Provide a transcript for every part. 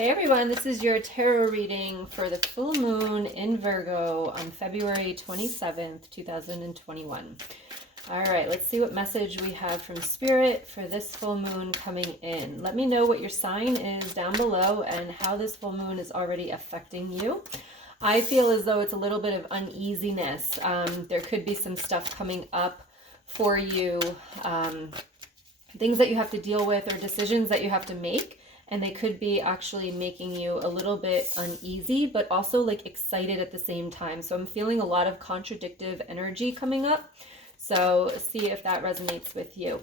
Hey everyone, this is your tarot reading for the full moon in Virgo on February 27th, 2021. All right, let's see what message we have from Spirit for this full moon coming in. Let me know what your sign is down below and how this full moon is already affecting you. I feel as though it's a little bit of uneasiness. There could be some stuff coming up for you, things that you have to deal with or decisions that you have to make. And they could be actually making you a little bit uneasy, but also like excited at the same time. So I'm feeling a lot of contradictive energy coming up. So see if that resonates with you.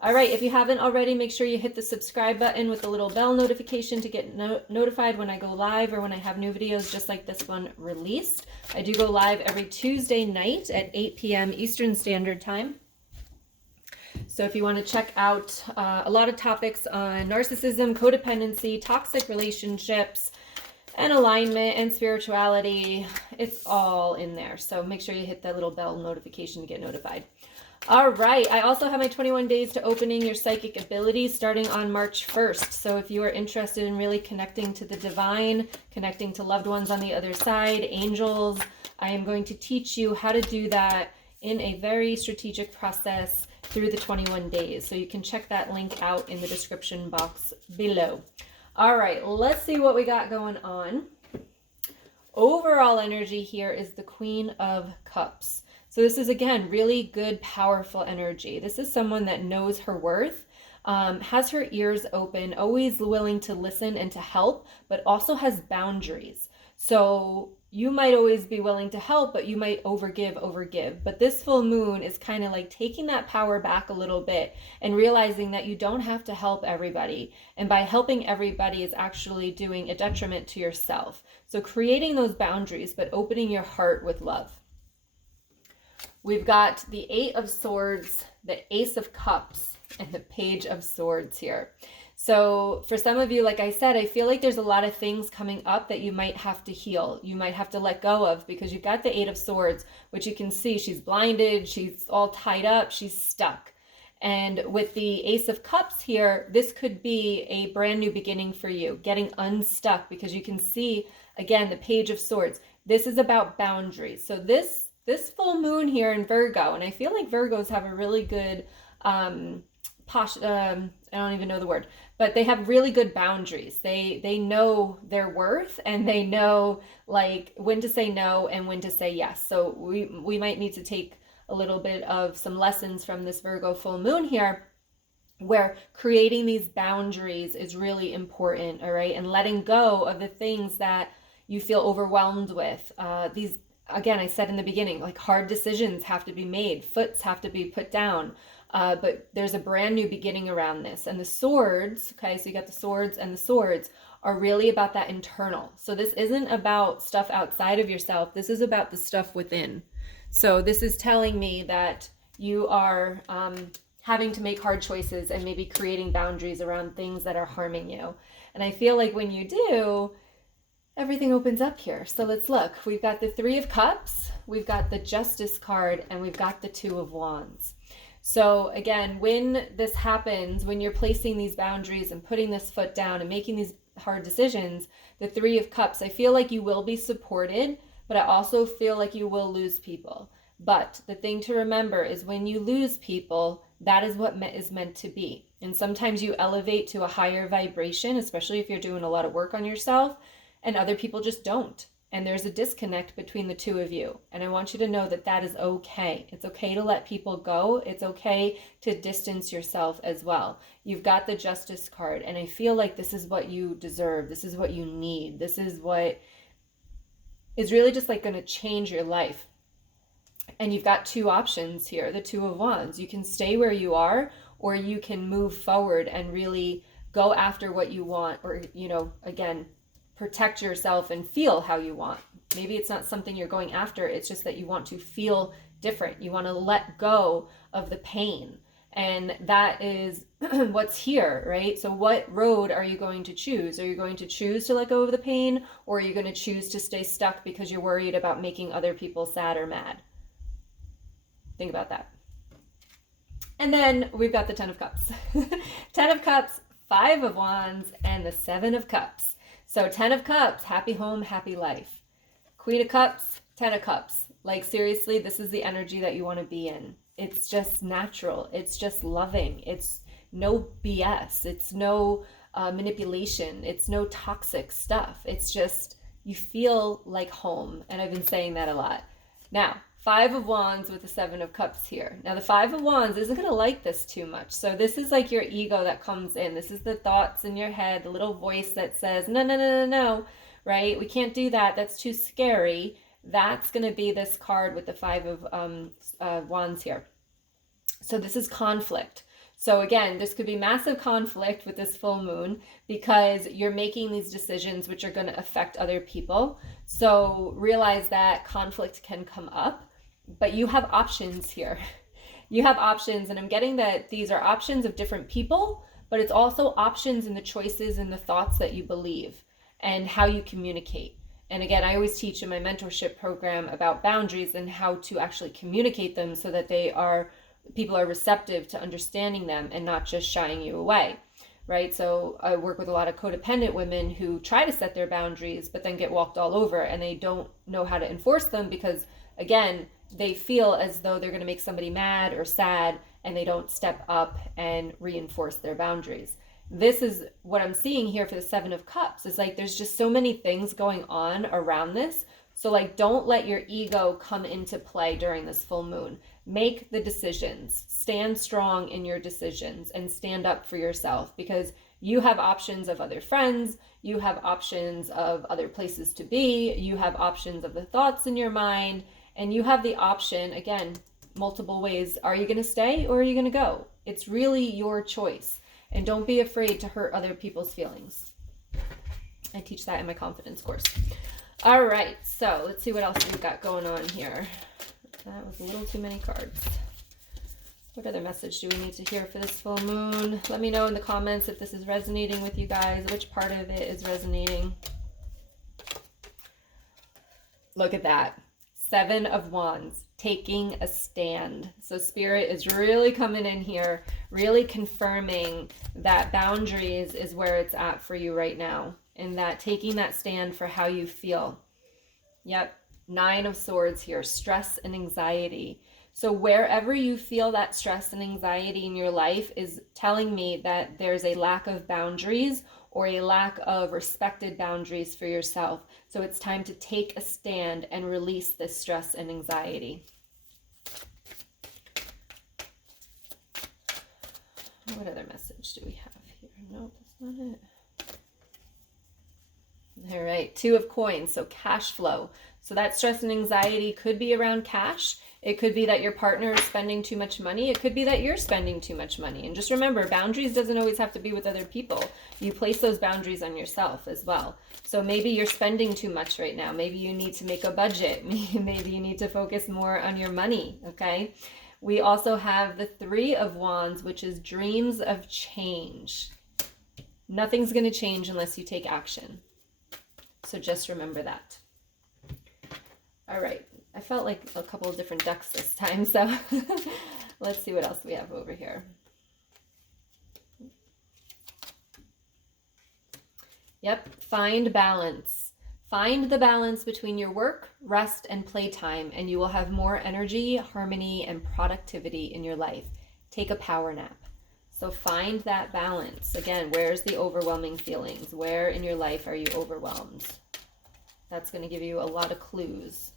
All right, if you haven't already, make sure you hit the subscribe button with the little bell notification to get notified when I go live or when I have new videos just like this one released. I do go live every Tuesday night at 8 p.m. Eastern Standard Time. So if you want to check out a lot of topics on narcissism, codependency, toxic relationships, and alignment and spirituality, it's all in there. So make sure you hit that little bell notification to get notified. All right. I also have my 21 days to opening your psychic abilities starting on March 1st. So if you are interested in really connecting to the divine, connecting to loved ones on the other side, angels, I am going to teach you how to do that in a very strategic process through the 21 days. So you can check that link out in the description box below. All right, let's see what we got going on. Overall energy here is the Queen of Cups. So this is, again, really good, powerful energy. This is someone that knows her worth, has her ears open, always willing to listen and to help, but also has boundaries. So you might always be willing to help, but you might overgive. But this full moon is kind of like taking that power back a little bit and realizing that you don't have to help everybody. And by helping everybody is actually doing a detriment to yourself. So creating those boundaries, but opening your heart with love. We've got the Eight of Swords, the Ace of Cups, and the Page of Swords here. So for some of you, like I said, I feel like there's a lot of things coming up that you might have to heal. You might have to let go of because you've got the Eight of Swords, which you can see she's blinded, she's all tied up, she's stuck. And with the Ace of Cups here, this could be a brand new beginning for you, getting unstuck, because you can see, again, the Page of Swords. This is about boundaries. So this full moon here in Virgo, and I feel like Virgos have a really good I don't even know the word, but they have really good boundaries. They know their worth, and they know like when to say no and when to say yes. So we might need to take a little bit of some lessons from this Virgo full moon here, where creating these boundaries is really important, all right? And letting go of the things that you feel overwhelmed with. These, again, I said in the beginning, like hard decisions have to be made, foots have to be put down. But there's a brand new beginning around this. And the swords, okay, so you got the swords, and the swords are really about that internal. So this isn't about stuff outside of yourself. This is about the stuff within. So this is telling me that you are having to make hard choices and maybe creating boundaries around things that are harming you. And I feel like when you do, everything opens up here. So let's look. We've got the Three of Cups, we've got the Justice card, and we've got the Two of Wands. So again, when this happens, when you're placing these boundaries and putting this foot down and making these hard decisions, the Three of Cups, I feel like you will be supported, but I also feel like you will lose people. But the thing to remember is when you lose people, that is what is meant to be. And sometimes you elevate to a higher vibration, especially if you're doing a lot of work on yourself, and other people just don't. And there's a disconnect between the two of you. And I want you to know that that is okay. It's okay to let people go. It's okay to distance yourself as well. You've got the Justice card, and I feel like this is what you deserve. This is what you need. This is what is really just like going to change your life. And you've got two options here, the Two of Wands. You can stay where you are, or you can move forward and really go after what you want, or, you know, again, protect yourself and feel how you want. Maybe it's not something you're going after. It's just that you want to feel different. You want to let go of the pain. And that is what's here, right? So what road are you going to choose? Are you going to choose to let go of the pain, or are you going to choose to stay stuck because you're worried about making other people sad or mad? Think about that. And then we've got the Ten of Cups. Ten of Cups, Five of Wands, and the Seven of Cups. So 10 of Cups, happy home, happy life. Queen of Cups, 10 of Cups. Like seriously, this is the energy that you want to be in. It's just natural. It's just loving. It's no BS. It's no manipulation. It's no toxic stuff. It's just, you feel like home. And I've been saying that a lot. Now, 5 of Wands with the 7 of Cups here. Now, the 5 of Wands isn't going to like this too much. So this is like your ego that comes in. This is the thoughts in your head, the little voice that says, no, no, no, no, no, right? We can't do that. That's too scary. That's going to be this card with the 5 of Wands here. So this is conflict. So again, this could be massive conflict with this full moon because you're making these decisions which are going to affect other people. So realize that conflict can come up, but you have options here. You have options, and I'm getting that these are options of different people, but it's also options in the choices and the thoughts that you believe and how you communicate. And again, I always teach in my mentorship program about boundaries and how to actually communicate them so that people are receptive to understanding them and not just shying you away, right? So I work with a lot of codependent women who try to set their boundaries, but then get walked all over and they don't know how to enforce them because, again, they feel as though they're going to make somebody mad or sad and they don't step up and reinforce their boundaries. This is what I'm seeing here for the 7 of Cups. It's like there's just so many things going on around this. So like, don't let your ego come into play during this full moon. Make the decisions. Stand strong in your decisions and stand up for yourself because you have options of other friends. You have options of other places to be. You have options of the thoughts in your mind. And you have the option, again, multiple ways. Are you going to stay or are you going to go? It's really your choice. And don't be afraid to hurt other people's feelings. I teach that in my confidence course. All right, so let's see what else we've got going on here. That was a little too many cards. What other message do we need to hear for this full moon? Let me know in the comments if this is resonating with you guys, which part of it is resonating. Look at that. 7 of Wands, taking a stand. So Spirit is really coming in here, really confirming that boundaries is where it's at for you right now. And that taking that stand for how you feel. Yep, 9 of Swords here, stress and anxiety. So wherever you feel that stress and anxiety in your life is telling me that there's a lack of boundaries or a lack of respected boundaries for yourself. So it's time to take a stand and release this stress and anxiety. What other message do we have here? No, that's not it. All right, 2 of Coins, so cash flow. So that stress and anxiety could be around cash. It could be that your partner is spending too much money. It could be that you're spending too much money. And just remember, boundaries doesn't always have to be with other people. You place those boundaries on yourself as well. So maybe you're spending too much right now. Maybe you need to make a budget. Maybe you need to focus more on your money, okay? We also have the 3 of Wands, which is dreams of change. Nothing's going to change unless you take action. So just remember that. All right. I felt like a couple of different decks this time, so let's see what else we have over here. Yep. Find balance. Find the balance between your work, rest, and playtime, and you will have more energy, harmony, and productivity in your life. Take a power nap. So find that balance. Again, where's the overwhelming feelings? Where in your life are you overwhelmed? That's going to give you a lot of clues.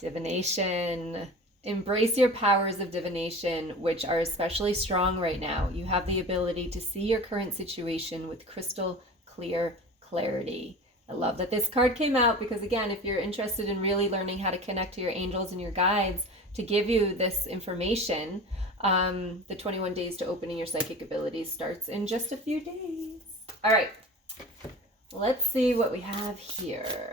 Divination. Embrace your powers of divination, which are especially strong right now. You have the ability to see your current situation with crystal clear clarity. I love that this card came out because, again, if you're interested in really learning how to connect to your angels and your guides to give you this information, the 21 days to opening your psychic abilities starts in just a few days. All right, let's see what we have here.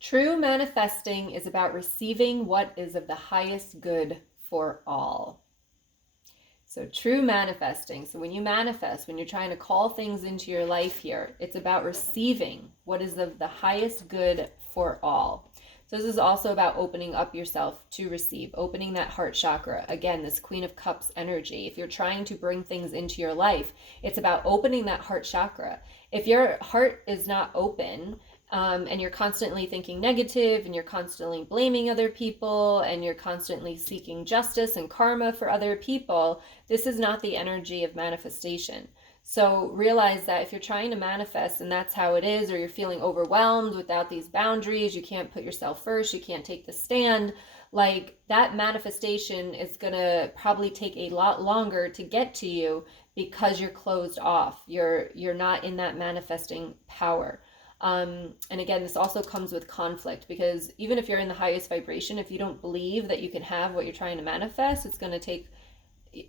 True manifesting is about receiving what is of the highest good for all. So true manifesting. So when you manifest, when you're trying to call things into your life here, it's about receiving what is of the highest good for all. So this is also about opening up yourself to receive, opening that heart chakra. Again, this Queen of Cups energy. If you're trying to bring things into your life, it's about opening that heart chakra. If your heart is not open, and you're constantly thinking negative, and you're constantly blaming other people, and you're constantly seeking justice and karma for other people, this is not the energy of manifestation. So realize that if you're trying to manifest and that's how it is, or you're feeling overwhelmed without these boundaries, you can't put yourself first, you can't take the stand, like that manifestation is gonna probably take a lot longer to get to you because you're closed off. You're not in that manifesting power. And again, this also comes with conflict, because even if you're in the highest vibration, if you don't believe that you can have what you're trying to manifest, it's going to take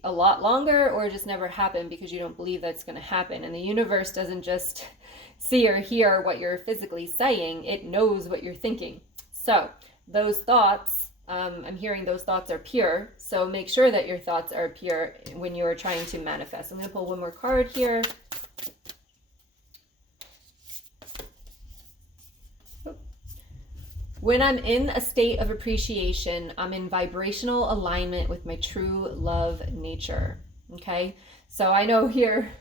a lot longer, or just never happen because you don't believe that's going to happen. And the universe doesn't just see or hear what you're physically saying, it knows what you're thinking. So those thoughts, I'm hearing those thoughts are pure. So make sure that your thoughts are pure when you're trying to manifest. I'm going to pull one more card here. When I'm in a state of appreciation, I'm in vibrational alignment with my true love nature. Okay, so I know here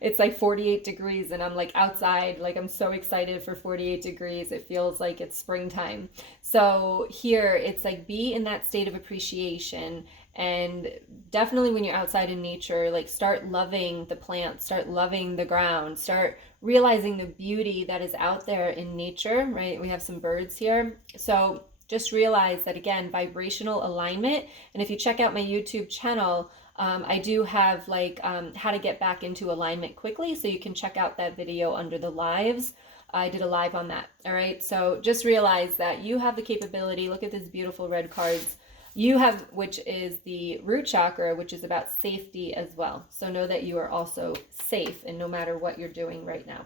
it's like 48 degrees and I'm like outside, like I'm so excited for 48 degrees. It feels like it's springtime. So here it's like be in that state of appreciation, and definitely when you're outside in nature, like start loving the plants, start loving the ground, start realizing the beauty that is out there in nature, right? We have some birds here. So just realize that, again, vibrational alignment. And if you check out my YouTube channel, I do have like how to get back into alignment quickly. So you can check out that video under the lives. I did a live on that. All right. So just realize that you have the capability. Look at these beautiful red cards. You have, which is the root chakra, which is about safety as well. So know that you are also safe, and no matter what you're doing right now.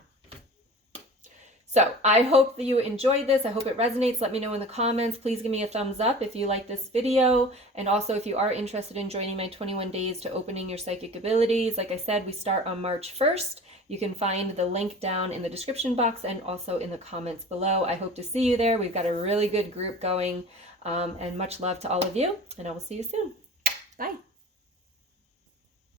So I hope that you enjoyed this. I hope it resonates. Let me know in the comments. Please give me a thumbs up if you like this video. And also if you are interested in joining my 21 days to opening your psychic abilities. Like I said, we start on March 1st. You can find the link down in the description box and also in the comments below. I hope to see you there. We've got a really good group going. And much love to all of you, and I will see you soon. Bye.